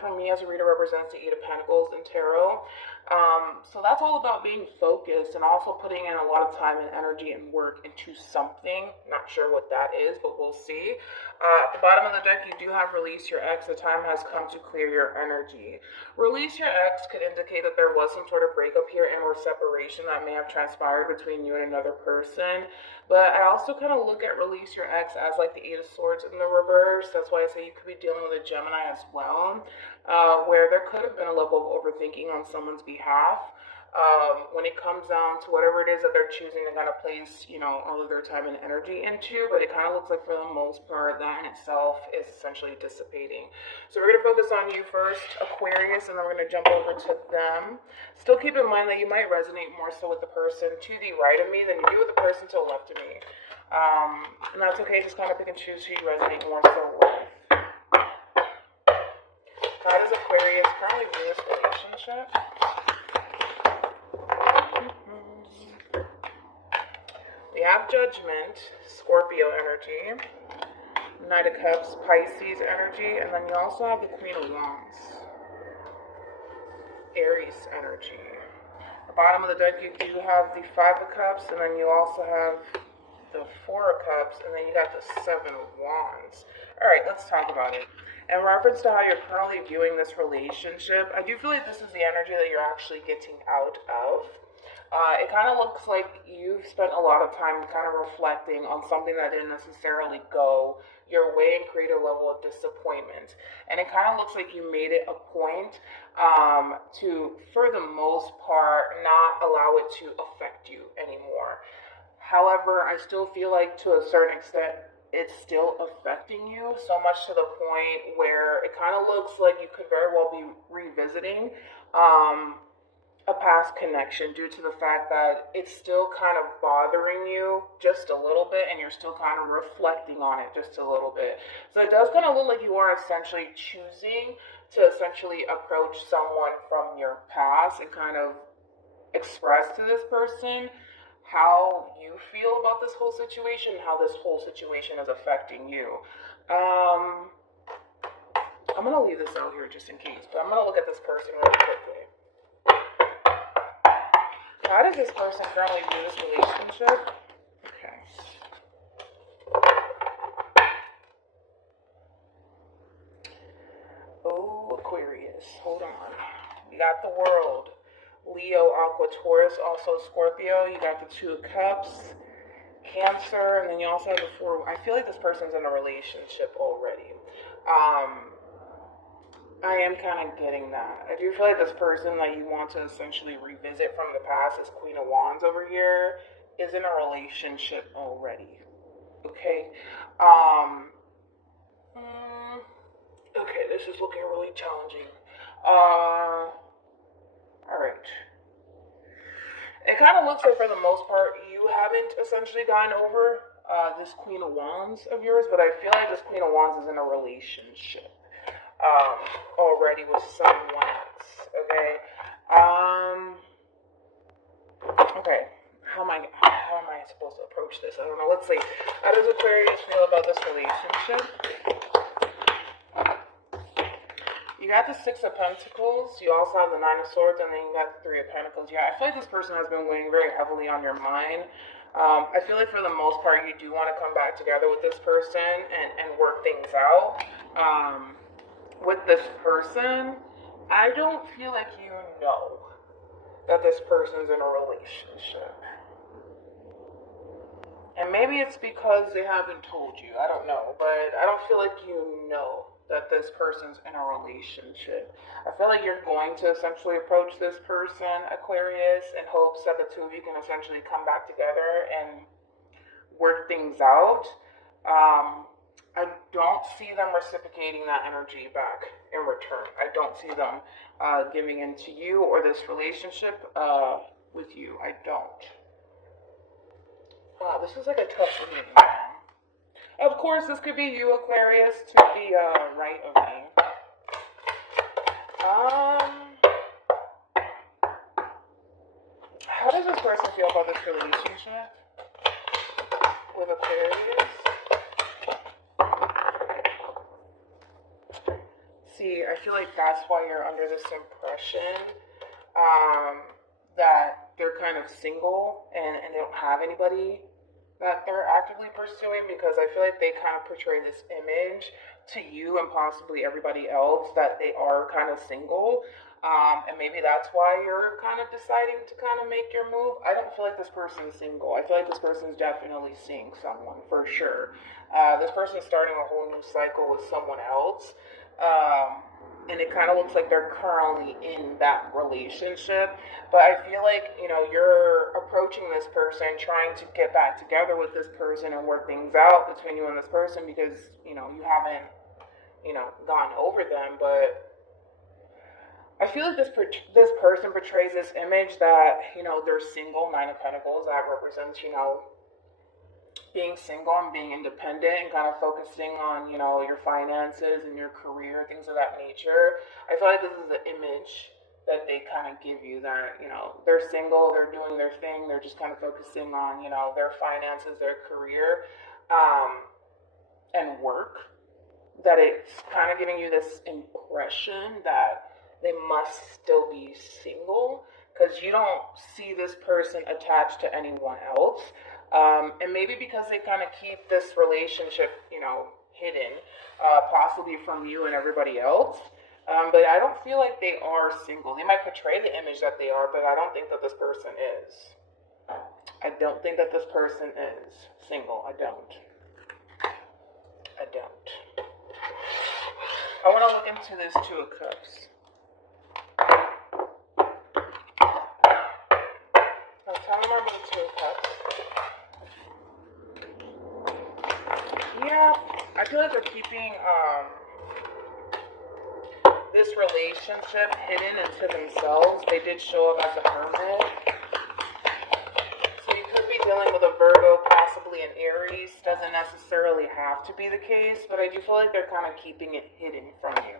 for me as a reader represents the Eight of Pentacles in Tarot. So that's all about being focused and also putting in a lot of time and energy and work into something. Not sure what that is, but we'll see. At the bottom of the deck, you do have release your ex. The time has come to clear your energy. Release your ex could indicate that there was some sort of breakup here and or separation that may have transpired between you and another person. But I also kind of look at release your ex as like the Eight of Swords in the reverse. That's why I say you could be dealing with a Gemini as well, where there could have been a level of overthinking on someone's behalf. When it comes down to whatever it is that they're choosing to kind of place, all of their time and energy into, but it kind of looks like for the most part that in itself is essentially dissipating. So we're going to focus on you first, Aquarius, and then we're going to jump over to them. Still keep in mind that you might resonate more so with the person to the right of me than you do with the person to the left of me. And that's okay, just kind of pick and choose who you resonate more so with. How does Aquarius currently view this relationship? We have Judgment, Scorpio energy, Knight of Cups, Pisces energy, and then you also have the Queen of Wands, Aries energy. At the bottom of the deck, you do have the Five of Cups, and then you also have the Four of Cups, and then you got the Seven of Wands. All right, let's talk about it. In reference to how you're currently viewing this relationship, I do feel like this is the energy that you're actually getting out of. It kind of looks like you've spent a lot of time kind of reflecting on something that didn't necessarily go your way and create a level of disappointment. And it kind of looks like you made it a point to, for the most part, not allow it to affect you anymore. However, I still feel like to a certain extent, it's still affecting you, so much to the point where it kind of looks like you could very well be revisiting a past connection due to the fact that it's still kind of bothering you just a little bit and you're still kind of reflecting on it just a little bit. So it does kind of look like you are essentially choosing to essentially approach someone from your past and kind of express to this person how you feel about this whole situation, how this whole situation is affecting you. I'm going to leave this out here just in case, but I'm going to look at this person really quickly. How does this person currently view this relationship? Okay. Oh, Aquarius. Hold on. We got the World. Leo, Aqua, Taurus, also Scorpio. You got the Two of Cups, Cancer, and then you also have the Four. I feel like this person's in a relationship already. I am kind of getting that. I do feel like this person that you want to essentially revisit from the past, this Queen of Wands over here, is in a relationship already. Okay. Okay, this is looking really challenging. Alright. It kind of looks like for the most part, you haven't essentially gotten over this Queen of Wands of yours, but I feel like this Queen of Wands is in a relationship already with someone else. Okay. Okay. How am I supposed to approach this? I don't know. Let's see. How does Aquarius feel about this relationship? You got the Six of Pentacles. You also have the Nine of Swords, and then you got the Three of Pentacles. Yeah, I feel like this person has been weighing very heavily on your mind. I feel like for the most part, you do want to come back together with this person and work things out. With this person, I don't feel like you know that this person's in a relationship. And maybe it's because they haven't told you. I don't know. But I don't feel like you know that this person's in a relationship. I feel like you're going to essentially approach this person, Aquarius, in hopes that the two of you can essentially come back together and work things out. I don't see them reciprocating that energy back in return. I don't see them giving into you or this relationship with you. I don't. Wow, this is like a tough reading, man. Of course, this could be you, Aquarius, to the right of me. How does this person feel about this relationship with Aquarius? See, I feel like that's why you're under this impression that they're kind of single and they don't have anybody that they're actively pursuing, because I feel like they kind of portray this image to you and possibly everybody else that they are kind of single. And maybe that's why you're kind of deciding to kind of make your move. I don't feel like this person's single. I feel like this person's definitely seeing someone for sure. This person's starting a whole new cycle with someone else. And it kind of looks like they're currently in that relationship. But I feel like, you're approaching this person, trying to get back together with this person and work things out between you and this person because, you haven't, gone over them. But I feel like this person portrays this image that, they're single, Nine of Pentacles, that represents, being single and being independent and kind of focusing on, your finances and your career, things of that nature. I feel like this is the image that they kind of give you, that, they're single, they're doing their thing, they're just kind of focusing on, their finances, their career, and work. That it's kind of giving you this impression that they must still be single because you don't see this person attached to anyone else. And maybe because they kind of keep this relationship, hidden, possibly from you and everybody else. But I don't feel like they are single. They might portray the image that they are, but I don't think that this person is. I don't think that this person is single. I don't. I want to look into this Two of Cups. Now tell me more about the Two of Cups. Yeah, I feel like they're keeping this relationship hidden into themselves. They did show up as a hermit. So you could be dealing with a Virgo, possibly an Aries. Doesn't necessarily have to be the case, but I do feel like they're kind of keeping it hidden from you.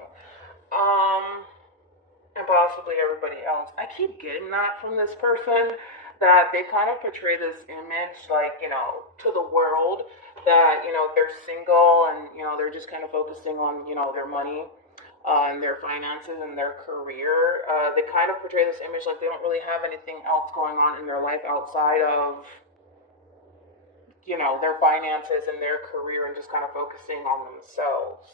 And possibly everybody else. I keep getting that from this person, that they kind of portray this image like, to the world, that, they're single and, they're just kind of focusing on, their money and their finances and their career. They kind of portray this image like they don't really have anything else going on in their life outside of, their finances and their career and just kind of focusing on themselves.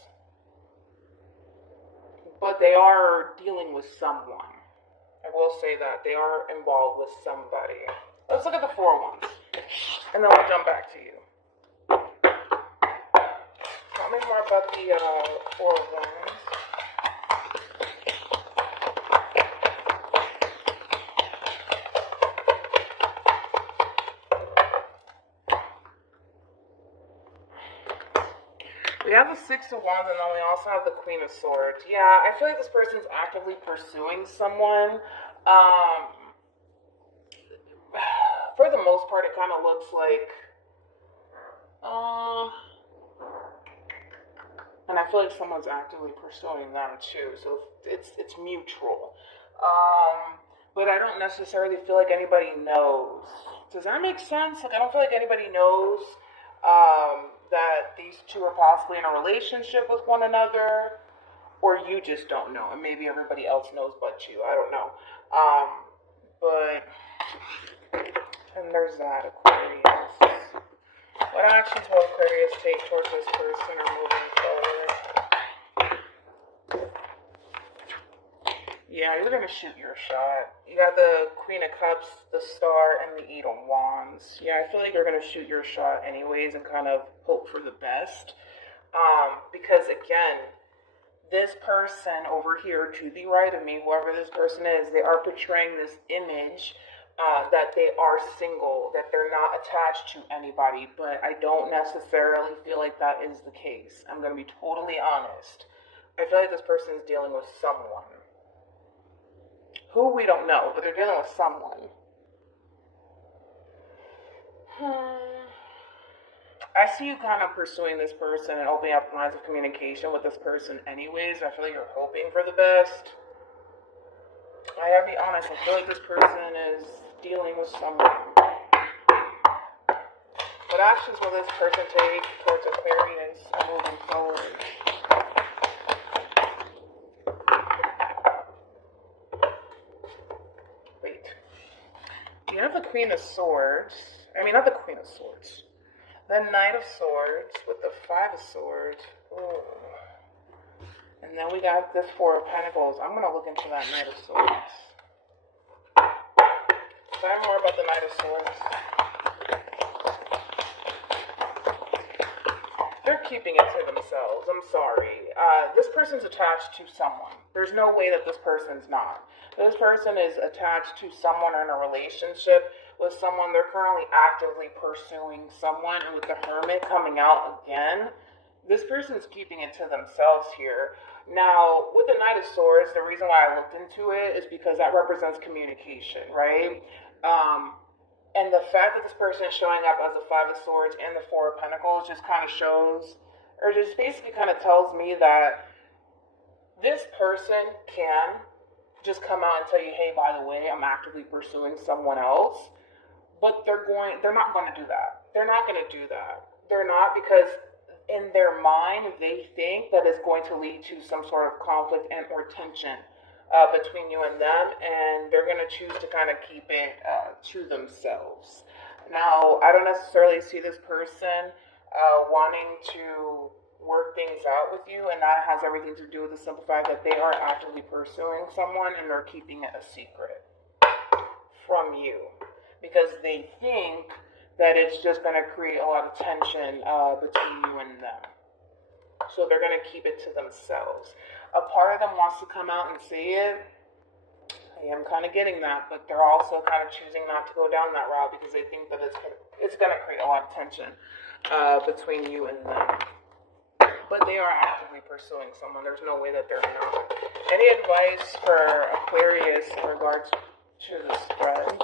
But they are dealing with someone. I will say that they are involved with somebody. Let's look at the Four of Wands, and then we'll jump back to you. Tell me more about the Four of Wands. We have the Six of Wands, and then we also have the Queen of Swords. Yeah, I feel like this person's actively pursuing someone. For the most part, it kind of looks like, and I feel like someone's actively pursuing them too. So it's mutual. But I don't necessarily feel like anybody knows. Does that make sense? Like, I don't feel like anybody knows that these two are possibly in a relationship with one another, or you just don't know, and maybe everybody else knows but you. I don't know. And there's that, Aquarius. What actions will Aquarius take towards this person or moving forward? Yeah, you're going to shoot your shot. You got the Queen of Cups, the Star, and the Eight of Wands. Yeah, I feel like you're going to shoot your shot anyways and kind of hope for the best. Because, again, this person over here to the right of me, whoever this person is, they are portraying this image that they are single, that they're not attached to anybody. But I don't necessarily feel like that is the case. I'm going to be totally honest. I feel like this person is dealing with someone. Who, we don't know, but they're dealing with someone. I see you kind of pursuing this person and opening up lines of communication with this person anyways. I feel like you're hoping for the best. I gotta be honest, I feel like this person is dealing with someone. What actions will this person take towards Aquarius moving forward? Queen of Swords. I mean, not the Queen of Swords. The Knight of Swords with the Five of Swords. Ooh. And then we got this Four of Pentacles. I'm going to look into that Knight of Swords. Find more about the Knight of Swords. They're keeping it to themselves. I'm sorry. This person's attached to someone. There's no way that this person's not. This person is attached to someone or in a relationship with someone. They're currently actively pursuing someone. And with the Hermit coming out again, this person's keeping it to themselves here. Now, with the Knight of Swords, the reason why I looked into it is because that represents communication, right? And the fact that this person is showing up as the Five of Swords and the Four of Pentacles just kind of shows, or just basically kind of tells me that this person can just come out and tell you, hey, by the way, I'm actively pursuing someone else. But they're not going to do that. They're not going to do that. They're not, because in their mind, they think that it's going to lead to some sort of conflict and or tension between you and them, and they're going to choose to kind of keep it to themselves. Now, I don't necessarily see this person wanting to work things out with you, and that has everything to do with the simple fact that they are actively pursuing someone and they're keeping it a secret from you because they think that it's just going to create a lot of tension between you and them. So they're going to keep it to themselves. A part of them wants to come out and say it. I am kind of getting that, but they're also kind of choosing not to go down that route because they think that it's going to create a lot of tension between you and them. But they are actively pursuing someone. There's no way that they're not. Any advice for Aquarius in regards to the spread?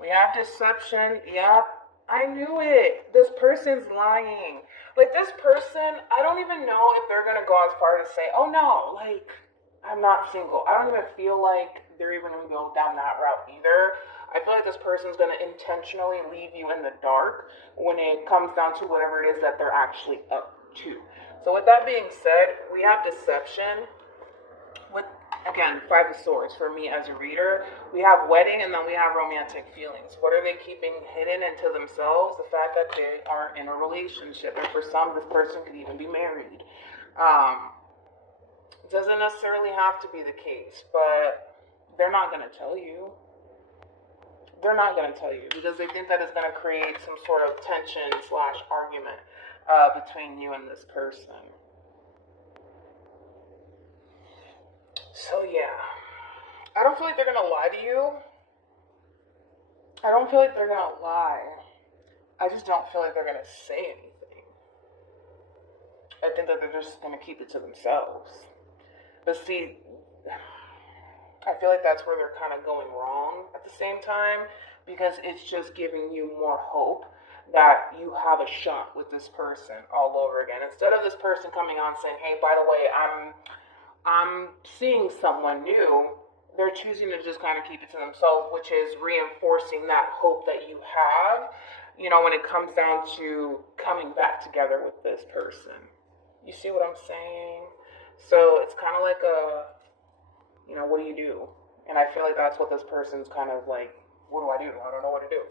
We have deception. Yep. I knew it. This person's lying. Like, this person, I don't even know if they're going to go as far to say, oh no, like, I'm not single. I don't even feel like they're even going to go down that route either. I feel like this person's going to intentionally leave you in the dark when it comes down to whatever it is that they're actually up to. So with that being said, we have deception. With, again, Five of Swords for me as a reader. We have wedding, and then we have romantic feelings. What are they keeping hidden into themselves? The fact that they are in a relationship. And for some, this person could even be married. Doesn't necessarily have to be the case, but they're not going to tell you. They're not going to tell you because they think that it's going to create some sort of tension / argument between you and this person. So yeah, I don't feel like they're going to lie to you. I don't feel like they're going to lie. I just don't feel like they're going to say anything. I think that they're just going to keep it to themselves. But see, I feel like that's where they're kind of going wrong at the same time, because it's just giving you more hope that you have a shot with this person all over again. Instead of this person coming on saying, hey, by the way, I'm seeing someone new, they're choosing to just kind of keep it to themselves, which is reinforcing that hope that you have, you know, when it comes down to coming back together with this person. You see what I'm saying? So it's kind of like you know, what do you do? And I feel like that's what this person's kind of like, what do? I don't know what to do.